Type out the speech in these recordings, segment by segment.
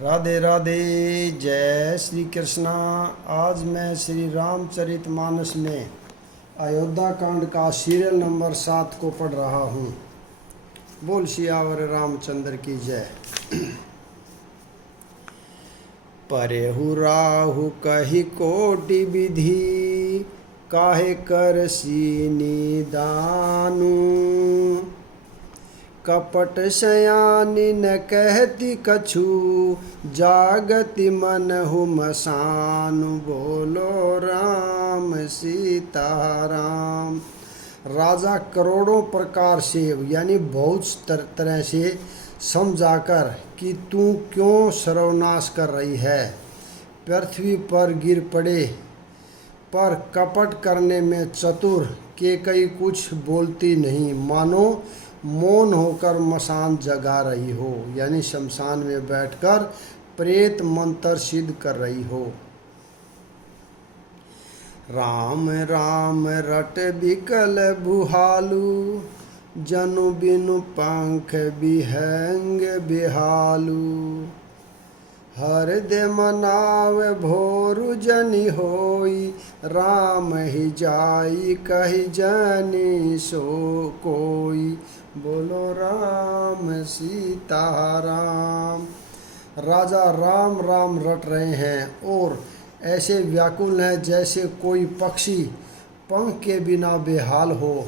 राधे राधे। जय श्री कृष्णा। आज मैं श्री रामचरितमानस में अयोध्या कांड का सीरियल नंबर 7 को पढ़ रहा हूँ। बोल सियावर रामचंद्र की जय। परेहु राहु कही कोटि विधि, काहे कर सीनी दानु। कपट सयानी न कहती कछु, जागति मन मसानु। बोलो राम सीताराम। राजा करोड़ों प्रकार से यानी बहुत तरह से समझाकर कि तू क्यों सर्वनाश कर रही है, पृथ्वी पर गिर पड़े, पर कपट करने में चतुर केकई कुछ बोलती नहीं, मानो मौन होकर मसान जगा रही हो, यानी शमशान में बैठकर प्रेत मंत्र सिद्ध कर रही हो। राम राम रट बिकल बुहालू, जनु बिनु पंख बिहंग बिहालू। हृदय मनाव भोरु जनि होई, राम ही जाई कही जनि सो कोई। बोलो राम सीताराम। राजा राम राम रट रहे हैं और ऐसे व्याकुल हैं जैसे कोई पक्षी पंख के बिना बेहाल हो।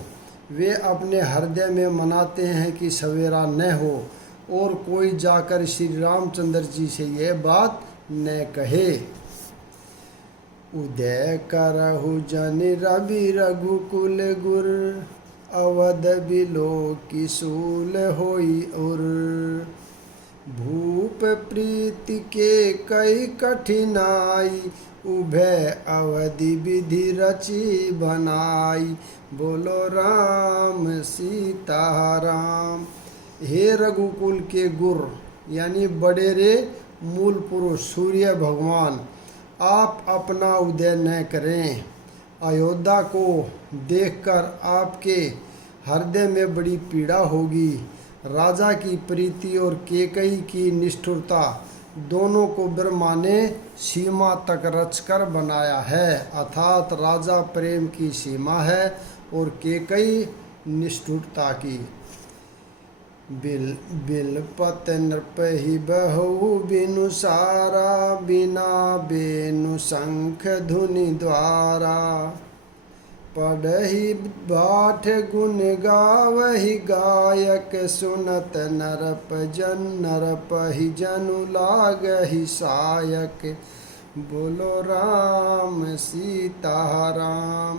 वे अपने हृदय में मनाते हैं कि सवेरा न हो और कोई जाकर श्री रामचंद्र जी से यह बात न कहे। उदय करहु जन रवि रघुकुल गुर, अवध बिलो की सूल होई उर। भूप प्रीति के कई कठिनाई, उभय अवधि विधि रची बनाई। बोलो राम सीताराम। हे रघुकुल के गुर यानी बड़ेरे मूल पुरुष सूर्य भगवान, आप अपना उदय न करें। अयोध्या को देखकर आपके हृदय में बड़ी पीड़ा होगी। राजा की प्रीति और केकई की निष्ठुरता दोनों को ब्रह्मा ने सीमा तक रचकर बनाया है, अर्थात राजा प्रेम की सीमा है और केकई निष्ठुरता की। बिलपत नृपहि बहु बिनु सारा, बिना बेनु शंख धुनि द्वारा। पढ़हि बाट गुण गावहि गायक, सुनत नरपहि जनु लागहि सायक। बोलो राम सीताराम।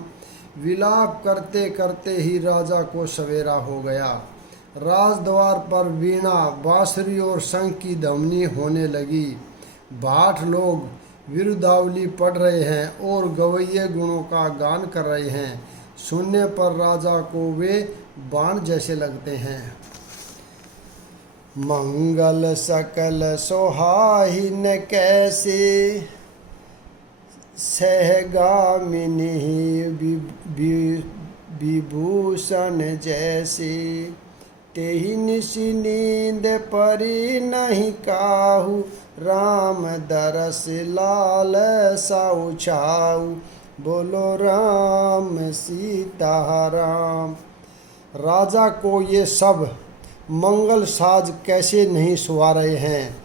विलाप करते करते ही राजा को सवेरा हो गया। राजद्वार पर वीणा बांसुरी और शंख की ध्वनि होने लगी। भाट लोग विरुदावली पढ़ रहे हैं और गवैये गुणों का गान कर रहे हैं। सुनने पर राजा को वे बाण जैसे लगते हैं। मंगल सकल सोहाहि न कैसे, सहगामिनी विभूषण जैसे। तेहि निशि नींद परी नहीं काहू, राम दरस लाल साउ छाऊ। बोलो राम सीताराम। राजा को ये सब मंगल साज कैसे नहीं सुहा रहे हैं,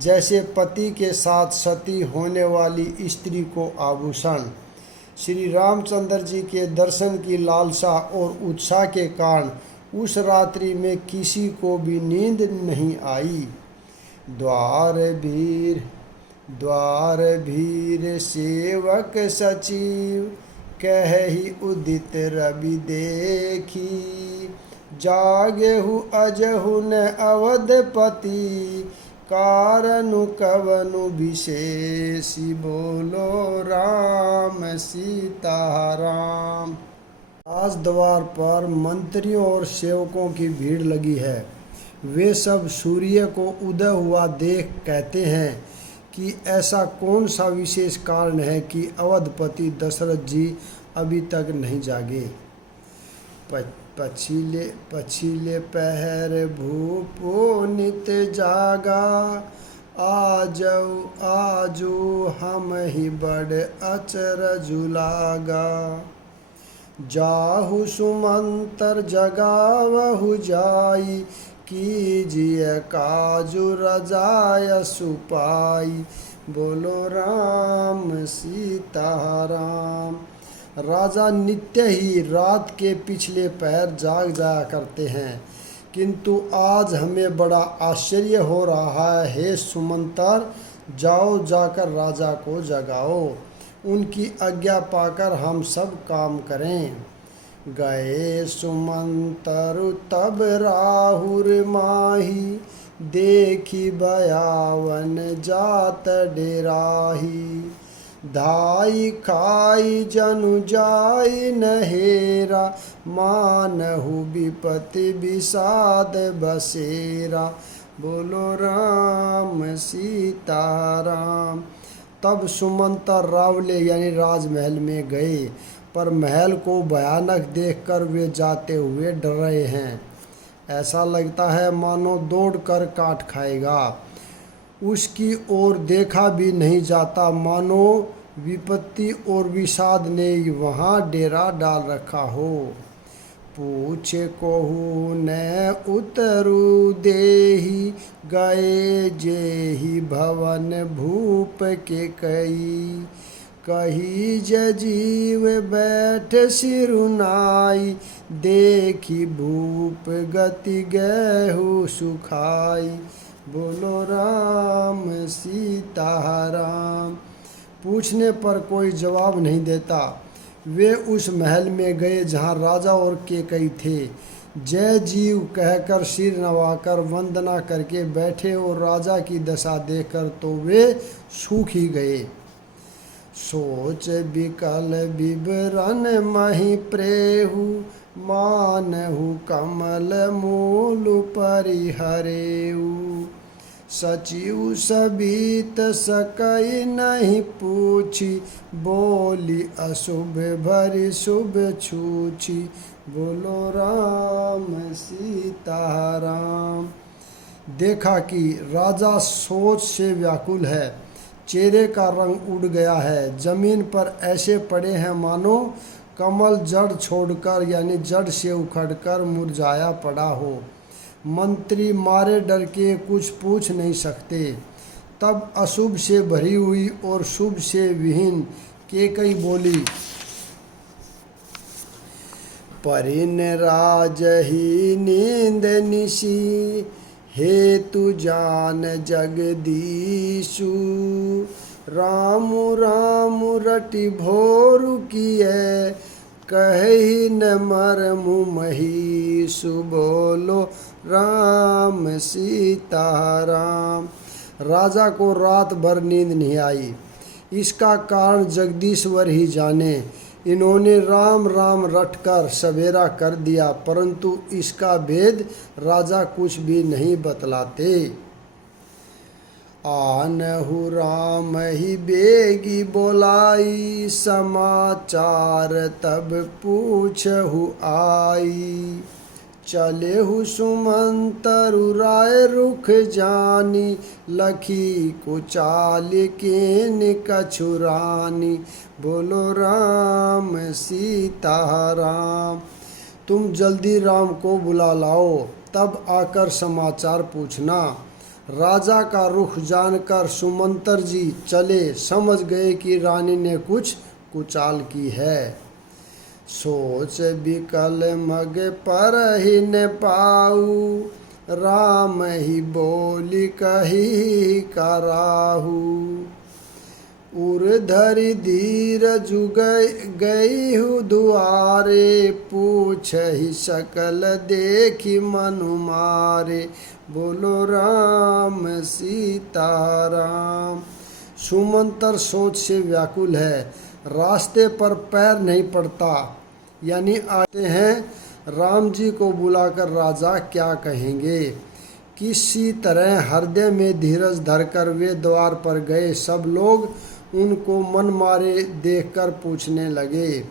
जैसे पति के साथ सती होने वाली स्त्री को आभूषण। श्री रामचंद्र जी के दर्शन की लालसा और उत्साह के कारण उस रात्रि में किसी को भी नींद नहीं आई। द्वार भीर सेवक सचिव, कहि उदित रवि देखी। जागेहु अजहु न अवधपति, कारनु कवनु विशेषी। बोलो राम सीताराम। राजद्वार पर मंत्रियों और सेवकों की भीड़ लगी है। वे सब सूर्य को उदय हुआ देख कहते हैं कि ऐसा कौन सा विशेष कारण है कि अवधपति दशरथ जी अभी तक नहीं जागे। पछिले पहर भूपो नित जागा, आजो हम ही बड़ अचरज लागा। जाहु सुमंतर जगावहु जाई, कीजिए काजु रजाय सुपाई। बोलो राम सीता राम। राजा नित्य ही रात के पिछले पहर जाग जाया करते हैं, किंतु आज हमें बड़ा आश्चर्य हो रहा है। हे सुमंतर, जाओ जाकर राजा को जगाओ, उनकी आज्ञा पाकर हम सब काम करें। गए सुमंतर तब राहुर माही, देखी भयावन जात डेराही। धाई खाई जनु जाई नहेरा, मानहु विपति विषाद बसेरा। बोलो राम सीता राम। तब सुमंतर रावले यानी राजमहल में गए, पर महल को भयानक देखकर वे जाते हुए डर रहे हैं। ऐसा लगता है मानो दौड़कर काट खाएगा। उसकी ओर देखा भी नहीं जाता, मानो विपत्ति और विषाद ने वहाँ डेरा डाल रखा हो। पूछे कोहू न उतरु देही, गए जेहि भवन भूप के कई। कही जीव बैठ सिरुनाई, देखी भूप गति गहु सुखाई। बोलो राम सीता राम। पूछने पर कोई जवाब नहीं देता। वे उस महल में गए जहाँ राजा और केकई थे। जय जीव कहकर सिर नवाकर वंदना करके बैठे और राजा की दशा देखकर तो वे सूख ही गए। सोच विकल विवरण मही प्रेहु, मानहु कमल मूल परिहरेऊ। सचिव सबीत सकई नहीं पूछी, बोली अशुभ भरी शुभ छूछी। बोलो राम सीता राम। देखा कि राजा सोच से व्याकुल है, चेहरे का रंग उड़ गया है, जमीन पर ऐसे पड़े हैं मानो कमल जड़ छोड़कर यानी जड़ से उखड़कर मुरझाया पड़ा हो। मंत्री मारे डर के कुछ पूछ नहीं सकते। तब अशुभ से भरी हुई और शुभ से विहीन केकई बोली, परिन राज ही नींद निशी, हेतु जान जगदीशु। राम राम रटि भोरु किए, कही न मरमु महीसु। बोलो राम सीता राम। राजा को रात भर नींद नहीं आई, इसका कारण जगदीश्वर ही जाने। इन्होंने राम राम रटकर सवेरा कर दिया, परंतु इसका भेद राजा कुछ भी नहीं बतलाते। आनहु राम ही बेगी बोलाई, समाचार तब पूछहु आई। चलेहु सुमंतरु राय रुख जानी, लखी कुचाल केन कछुरानी। बोलो राम सीता राम। तुम जल्दी राम को बुला लाओ, तब आकर समाचार पूछना। राजा का रुख जानकर सुमंतर जी चले, समझ गए कि रानी ने कुछ कुचाल की है। सोच विकल मग पर ही न पाऊ, राम ही बोली कही कराहू। उर्धरि धीर जुग गई हूँ दुआरे, पूछ ही सकल देखी मनु मारे। बोलो राम सीता राम। सुमंतर सोच से व्याकुल है, रास्ते पर पैर नहीं पड़ता, यानी आते हैं राम जी को बुलाकर राजा क्या कहेंगे। किसी तरह हृदय में धीरज धरकर वे द्वार पर गए। सब लोग उनको मन मारे देखकर पूछने लगे,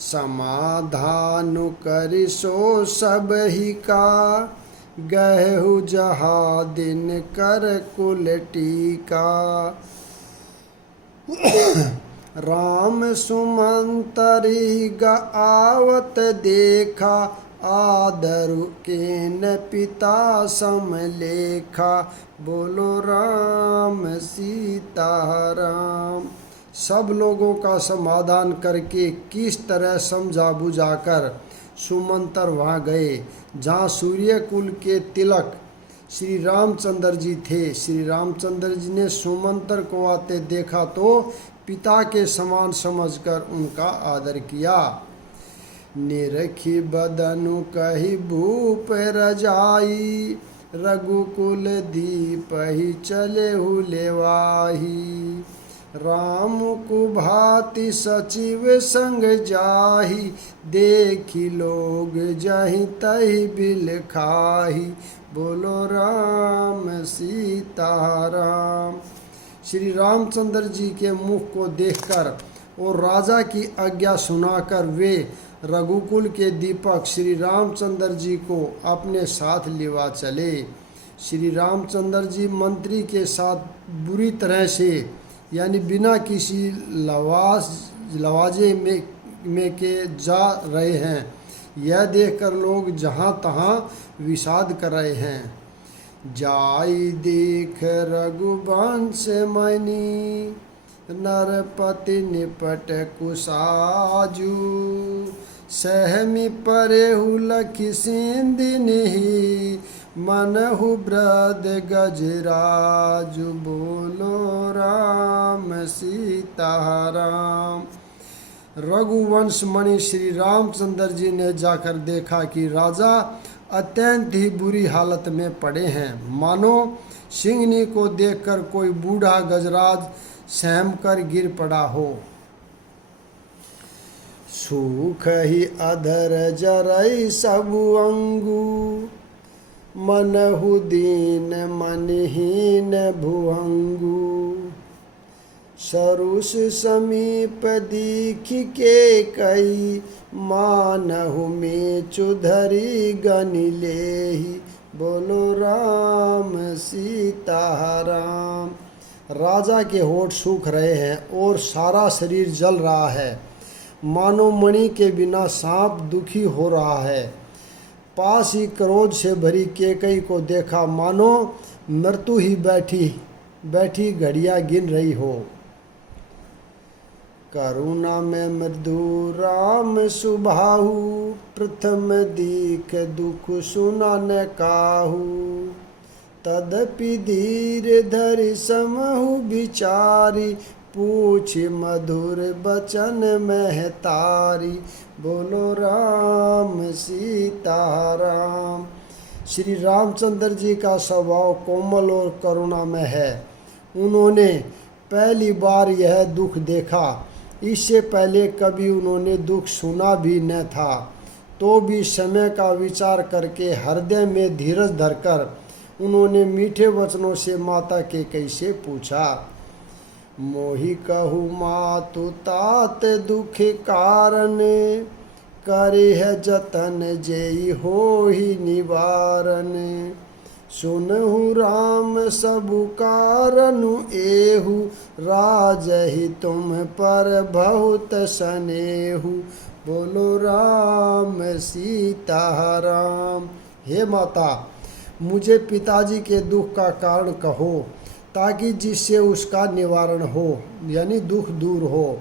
समाधान करि सो सब ही का, गहु जहा दिन कर कुल टीका। राम सुमंतरी आवत देखा, आदरु केन पिता समलेखा। बोलो राम सीता राम। सब लोगों का समाधान करके किस तरह समझा बुझाकर सुमंतर वहाँ गए जहाँ सूर्य कुल के तिलक श्री रामचंद्र जी थे। श्री रामचंद्र जी ने सुमंतर को आते देखा तो पिता के समान समझकर उनका आदर किया। निरखी बदनु कही भूप रजाई, रघुकुल दीप ही चले लेवाही। राम को भांति सचिव संग जाही, देखी लोग जही तही बिल खाही। बोलो राम सीता राम। श्री रामचंद्र जी के मुख को देखकर और राजा की आज्ञा सुनाकर वे रघुकुल के दीपक श्री रामचंद्र जी को अपने साथ लेवा चले। श्री रामचंद्र जी मंत्री के साथ बुरी तरह से यानी बिना किसी लवाजे में के जा रहे हैं। यह देखकर लोग जहाँ तहाँ विषाद कर रहे हैं। जाई देख रघुवंश मणि, नरपति निपट कुसाजू। सहमी परेहु लखि सिंधिनी, मनहु ब्रद गजराजु। बोलो राम सीता राम। रघुवंश मणि श्री रामचंद्र जी ने जाकर देखा कि राजा अत्यंत ही बुरी हालत में पड़े हैं, मानो सिंहनी को देखकर कोई बूढ़ा गजराज सहम कर गिर पड़ा हो। सूख ही अधर जरई सबु अंगू, मनहु दीन मनहीन भुअंगू। सरुष समीप दीख के कई, मानहु मेचु धरी गनि लेहि। बोलो राम सीता राम। राजा के होठ सूख रहे हैं और सारा शरीर जल रहा है, मानो मणि के बिना सांप दुखी हो रहा है। पास ही क्रोध से भरी केकई को देखा, मानो मृत्यु ही बैठी घड़ियां गिन रही हो। करुणा में मृदु राम सुभाहु, प्रथम दीख दुख सुना न काहू। तदपि धीर धरि समहु विचारी, पूछ मधुर बचन महतारी। बोलो राम सीता राम। श्री रामचंद्र जी का स्वभाव कोमल और करुणामय है। उन्होंने पहली बार यह दुख देखा। इससे पहले कभी उन्होंने दुख सुना भी न था। तो भी समय का विचार करके हृदय में धीरज धरकर उन्होंने मीठे वचनों से माता के कैसे पूछा। मोहि कहु मातु तात दुख कारण, करे है जतन जेई होहि निवारण। सुनहु राम सबु कारनु एहु, राजहि तुम पर बहुत सनेहु। बोलो राम सीता राम। हे माता, मुझे पिताजी के दुख का कारण कहो, ताकि जिससे उसका निवारण हो यानी दुख दूर हो,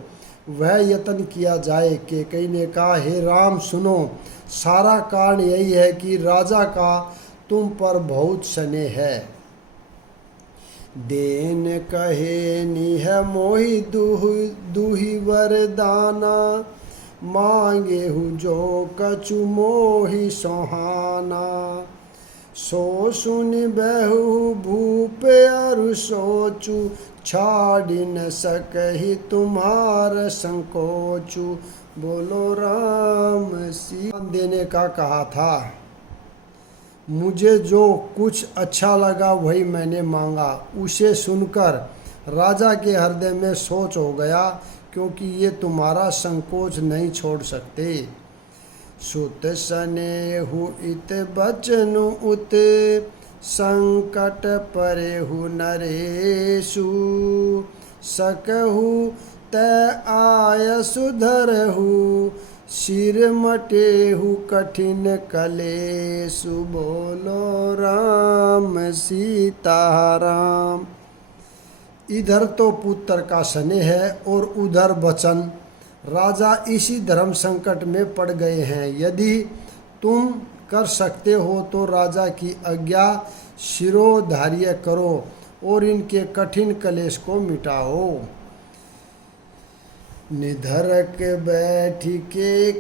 वह यत्न किया जाए। कि कई ने कहा, हे राम सुनो, सारा कारण यही है कि राजा का तुम पर बहुत स्नेह है। देन कहे निह मोहि दुहि वरदाना, मांगे हु जो कछु मोहि सोहाना। सो सुन बहु भूप अरु सोचु, छाड़ न सकहि तुम्हार संकोचु। बोलो राम सीता देने का कहा था। मुझे जो कुछ अच्छा लगा वही मैंने मांगा। उसे सुनकर राजा के हृदय में सोच हो गया, क्योंकि ये तुम्हारा संकोच नहीं छोड़ सकते। सुत सनेहु इत बचनु उत संकट परेहु नरेशु सकहु तै आयसु धरहु सिर मटेहु कठिन कलेसु। बोलो राम सीता राम। इधर तो पुत्र का स्नेह है और उधर वचन। राजा इसी धर्म संकट में पड़ गए हैं। यदि तुम कर सकते हो तो राजा की आज्ञा शिरोधार्य करो और इनके कठिन कलेश को मिटाओ। निधरक बैठी के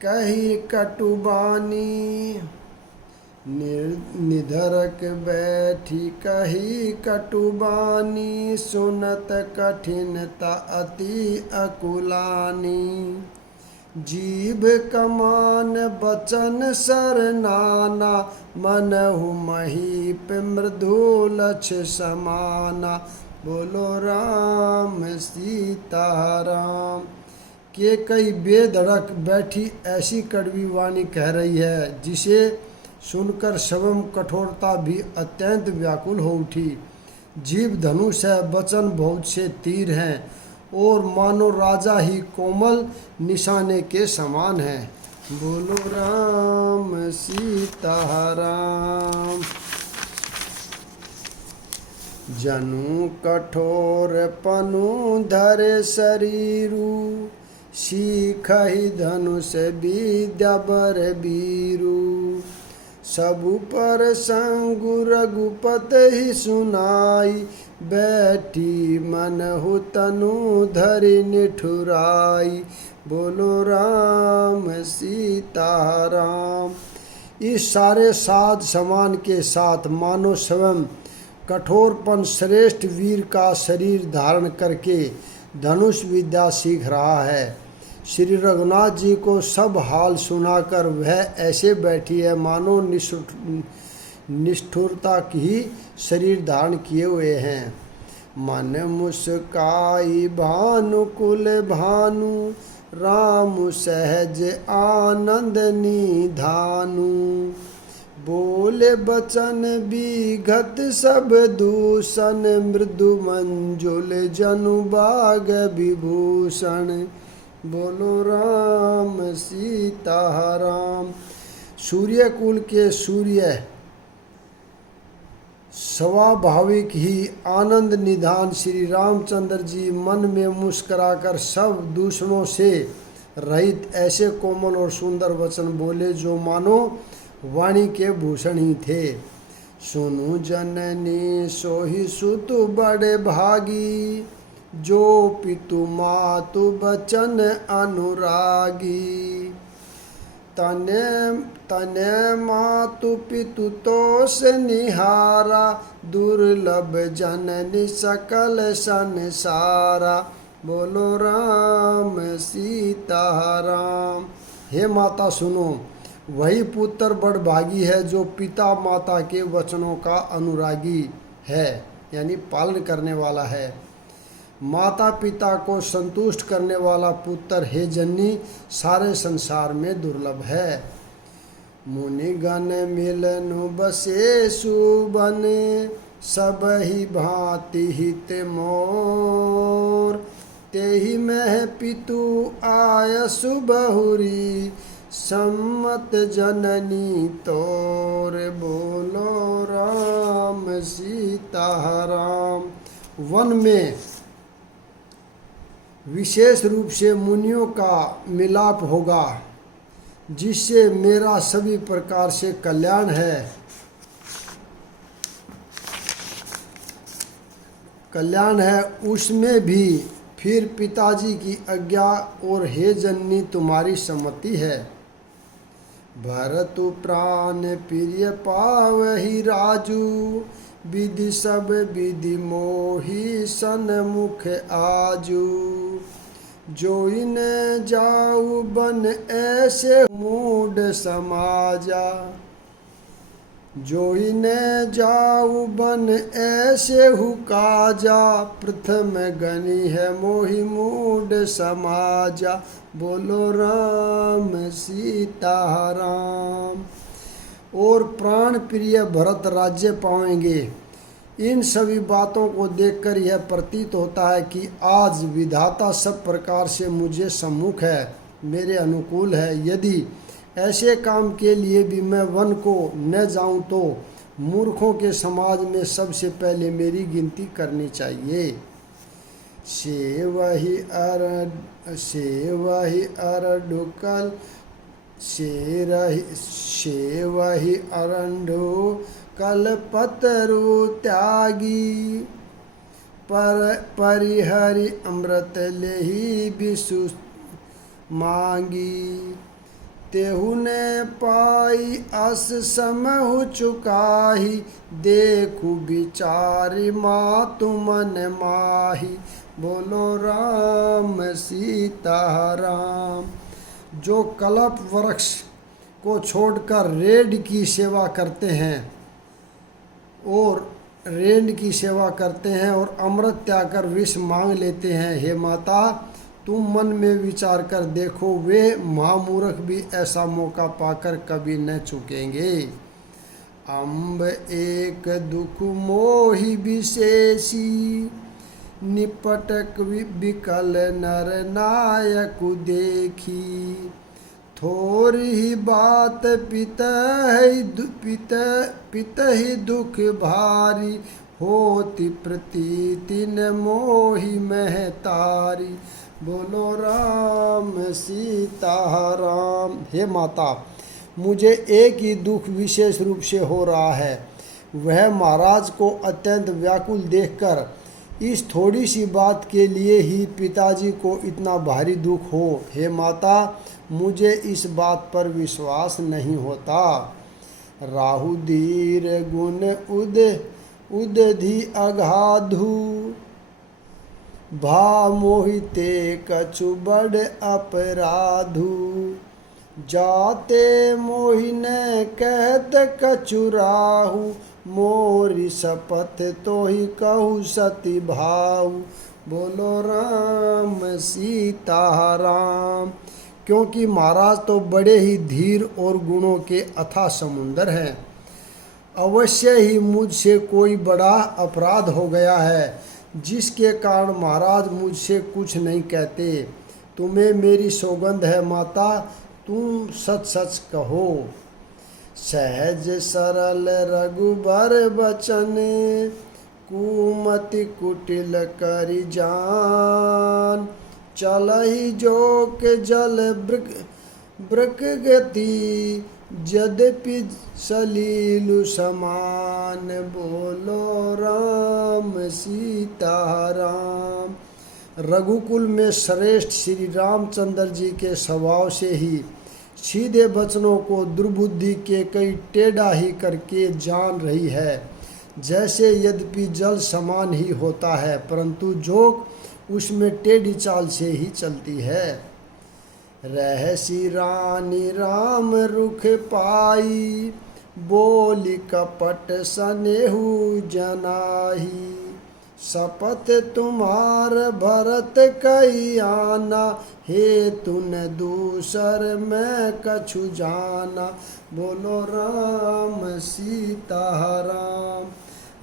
कही कटुबानी, निधरक बैठी कही कटुबानी, सुनत कठिनता अति अकुलानी। जीभ कमान बचन सरनाना, मनहु महीप मृदु लक्ष समाना। बोलो राम सीता राम। के कई बेधड़क बैठी ऐसी कड़वी वाणी कह रही है जिसे सुनकर स्वयं कठोरता भी अत्यंत व्याकुल हो उठी। जीभ धनुष है, वचन बहुत से तीर हैं और मानो राजा ही कोमल निशाने के समान है। बोलो राम सीता राम। जनु कठोर पनु धरे शरीरु, सीखहि धनुष विद्या बर बीरु। सबु पर संगु रघुपत ही सुनाई, बैठी मनहु तनु धरि निठुराई। बोलो राम सीता राम। इस सारे साध समान के साथ मानो स्वयं कठोरपन श्रेष्ठ वीर का शरीर धारण करके धनुष विद्या सीख रहा है। श्री रघुनाथ जी को सब हाल सुनाकर वह ऐसे बैठी है मानो निष्ठुरता की शरीर धारण किए हुए हैं। मन मुस्काई भानु कुल भानु, राम सहज आनंद निधानु। बोले बचन विगत सब दूषण, मृदु मंजुल जनु बाग विभूषण। बोलो राम सीता राम। सूर्य कुल के सूर्य स्वाभाविक ही आनंद निधान श्री रामचंद्र जी मन में मुस्कुराकर सब दूषणों से रहित ऐसे कोमल और सुंदर वचन बोले जो मानो वाणी के भूषण ही थे। सुनु जननी सोहि सुतु बड़े भागी, जो पितु मातु बचन अनुरागी। तने मातु पितु तोष निहारा, दुर्लभ जननी सकल संसारा। बोलो राम सीता राम। हे माता सुनो, वही पुत्र बड़भागी है जो पिता माता के वचनों का अनुरागी है, यानी पालन करने वाला है। माता पिता को संतुष्ट करने वाला पुत्र हे जननी सारे संसार में दुर्लभ है। मुनिगण मिलनु बसे सुबन, सब ही भांति हित मोर। तेहि में पितु आयसु बहुरी, सम्मत जननी तोर। बोलो राम सीता राम। वन में विशेष रूप से मुनियों का मिलाप होगा, जिससे मेरा सभी प्रकार से कल्याण है। उसमें भी फिर पिताजी की आज्ञा और हे जननी तुम्हारी सम्मति है। भरतु प्राण प्रिय पावहि राजू, विधि सब विधि मोहि सन्मुख आजू। जो इन जाऊ बन ऐसे मूढ़ समाजा, जो ही न जाऊ बन ऐसे हु काजा, प्रथम गनी है मोहि मूड समाजा। बोलो राम सीताराम। और प्राण प्रिय भरत राज्य पाएंगे। इन सभी बातों को देखकर यह प्रतीत होता है कि आज विधाता सब प्रकार से मुझे सम्मुख है, मेरे अनुकूल है। यदि ऐसे काम के लिए भी मैं वन को न जाऊं तो मूर्खों के समाज में सबसे पहले मेरी गिनती करनी चाहिए। सेवहि अरडुकल सेवहि अरंडो कलपतरु त्यागी, परिहरि अमृत लेहि विषु मांगी। तेहु ने पाई अस समहु चुकाही, देखु विचारि मातु मन माही। बोलो राम सीताराम। जो कल्प वृक्ष को छोड़कर रेड की सेवा करते हैं और अमृत त्याग कर विष मांग लेते हैं, हे माता तुम मन में विचार कर देखो, वे महामूर्ख भी ऐसा मौका पाकर कभी न चूकेंगे। अम्ब एक दुख मोहि विशेषी, निपटक विकल नर नायक देखी। थोड़ी बात पितहि दुख भारी, होती प्रतीति न मोहि महतारी। बोलो राम सीताराम। हे माता, मुझे एक ही दुख विशेष रूप से हो रहा है, वह महाराज को अत्यंत व्याकुल देखकर इस थोड़ी सी बात के लिए ही पिताजी को इतना भारी दुख हो। हे माता, मुझे इस बात पर विश्वास नहीं होता। राहु धीर गुण उदधि अगाधु, भा मोहिते कछु बड़ अपराधु। जाते मोहि न कहत कछु राहु, मोरी शपथ तो ही कहू सती भाऊ। बोलो राम सीताराम। क्योंकि महाराज तो बड़े ही धीर और गुणों के अथाह समुंदर हैं। अवश्य ही मुझसे कोई बड़ा अपराध हो गया है, जिसके कारण महाराज मुझसे कुछ नहीं कहते। तुम्हें मेरी सौगंध है माता, तुम सच सच कहो। सहज सरल रघुबर बचन, कुमति कुटिल करि जान। चलहि जोक जल बृक गति, यद्यपि सलीलु समान। बोलो राम सीताराम। रघुकुल में श्रेष्ठ श्री रामचंद्र जी के स्वभाव से ही सीधे वचनों को दुर्बुद्धि के कई टेढ़ा ही करके जान रही है। जैसे यद्यपि जल समान ही होता है, परंतु जोक उसमें टेढ़ी चाल से ही चलती है। रहसी रानी राम रुख पाई, बोली कपट सनेहु जनाही। शपथ तुम्हार भरत कई आना, हे तुन दूसर मैं कछु जाना। बोलो राम सीताराम।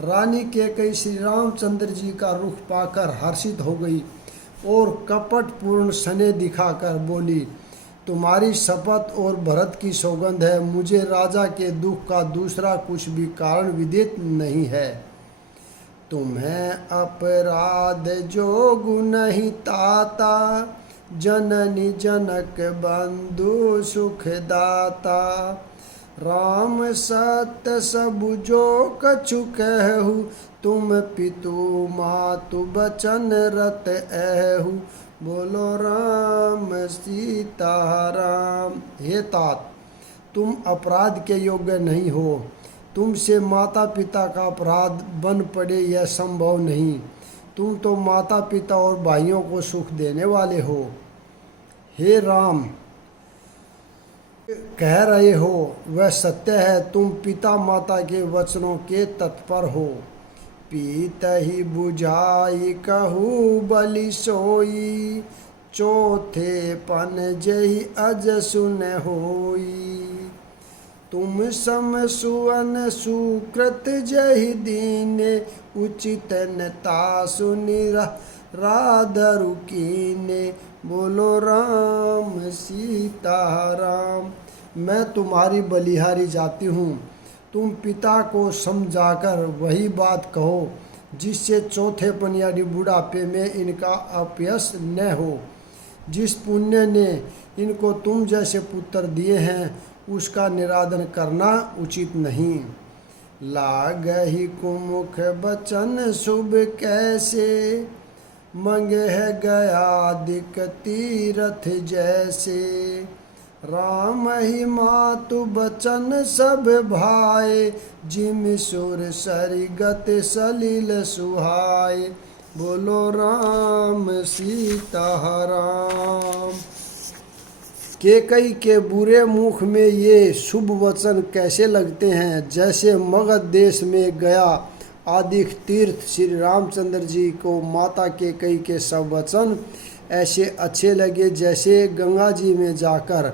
रानी के कई श्री रामचंद्र जी का रुख पाकर हर्षित हो गई और कपटपूर्ण स्नेह दिखाकर बोली, तुम्हारी शपथ और भरत की सौगंध है, मुझे राजा के दुख का दूसरा कुछ भी कारण विदित नहीं है। तुम्हें अपराध जोगु नहीं ताता, जननी जनक बंधु सुखदाता। राम सत्य सबु जो कछु कहु, तुम पितु मातु बचन रत ऐहु। बोलो राम सीताराम। हे तात, तुम अपराध के योग्य नहीं हो। तुमसे माता पिता का अपराध बन पड़े यह संभव नहीं। तुम तो माता पिता और भाइयों को सुख देने वाले हो। हे राम, कह रहे हो वह सत्य है, तुम पिता माता के वचनों के तत्पर हो। पीत ही बुझाई कहू बलि सोई, चौथे पन जही अज सुन होई। तुम सम सुवन सुकृत जहि दीने, उचित नता सुनि राधरु कीने। बोलो राम सीता राम। मैं तुम्हारी बलिहारी जाती हूँ, तुम पिता को समझाकर वही बात कहो जिससे चौथेपन यानी बुढ़ापे में इनका अपयश न हो। जिस पुण्य ने इनको तुम जैसे पुत्र दिए हैं उसका निरादन करना उचित नहीं। लागहि कुमुख बचन शुभ कैसे, मंगे है गया दिक तीरथ जैसे। राम ही मातु बचन सब भाए, जिम सुर सरि गति सलिल सुहाए। बोलो राम सीता राम। केकई के बुरे मुख में ये शुभ वचन कैसे लगते हैं, जैसे मगध देश में गया आदि तीर्थ श्री रामचंद्र जी को माता केकई के सब वचन ऐसे अच्छे लगे जैसे गंगा जी में जाकर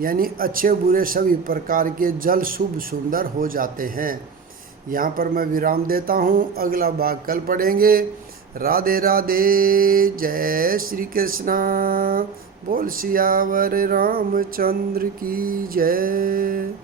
यानी अच्छे बुरे सभी प्रकार के जल शुभ सुंदर हो जाते हैं। यहाँ पर मैं विराम देता हूँ, अगला भाग कल पढ़ेंगे। राधे राधे, जय श्री कृष्णा। बोल सियावर रामचंद्र की जय।